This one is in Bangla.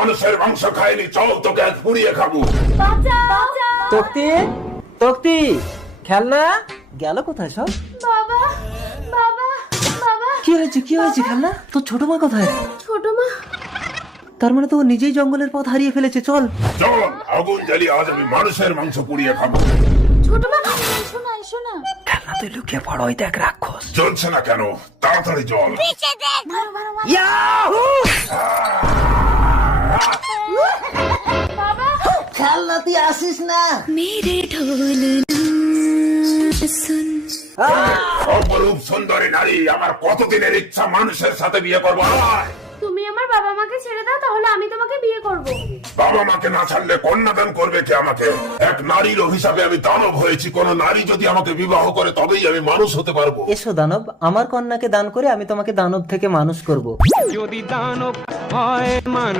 মানুষের মাংস খাইনি, চল তোকে আজ পুড়িয়ে খাবো। তক্তি তক্তি খেলনা গেল কোথায় সব? বাবা বাবা বাবা, কি হয়েছে খেলনা? তোর ছোট মা কোথায়? ছোট মা। তার মানে তো ও নিজেই জঙ্গলের পথ হারিয়ে ফেলেছে। চল চল আগুন জ্বালিয়ে আজ আমি মানুষের মাংস পুড়িয়ে খাবো। ছোট মা, এসো না এসো না। খেলনা তুই লুকিয়ে পড়ো, ওই দেখ রাক্ষস। চলছে না কেন? তাড়াতাড়ি চল। মারো মারো মারো। ইয়াহু! বাবা, খেলনা তুই আসিস না। মেরে ঢোল সুন। অপরূপ সুন্দরী নারী, আমার কতদিনের ইচ্ছা মানুষের সাথে বিয়ে করবো। আয়। তুমি আমার বাবা মাকে ছেড়ে দাও, তাহলে আমি তোমাকে বিয়ে করব। বাবা মাকে না ছাড়লে কন্যাদান করবে কে আমাকে? এক নারীর হিসাবে আমি দানব হয়েছি, কোন নারী যদি আমাকে বিবাহ করে তবেই আমি মানুষ হতে পারবো। এসো দানব, আমার কন্যাকে দান করে আমি তোমাকে দানব থেকে মানুষ করব। যদি দানব হয় মানুষ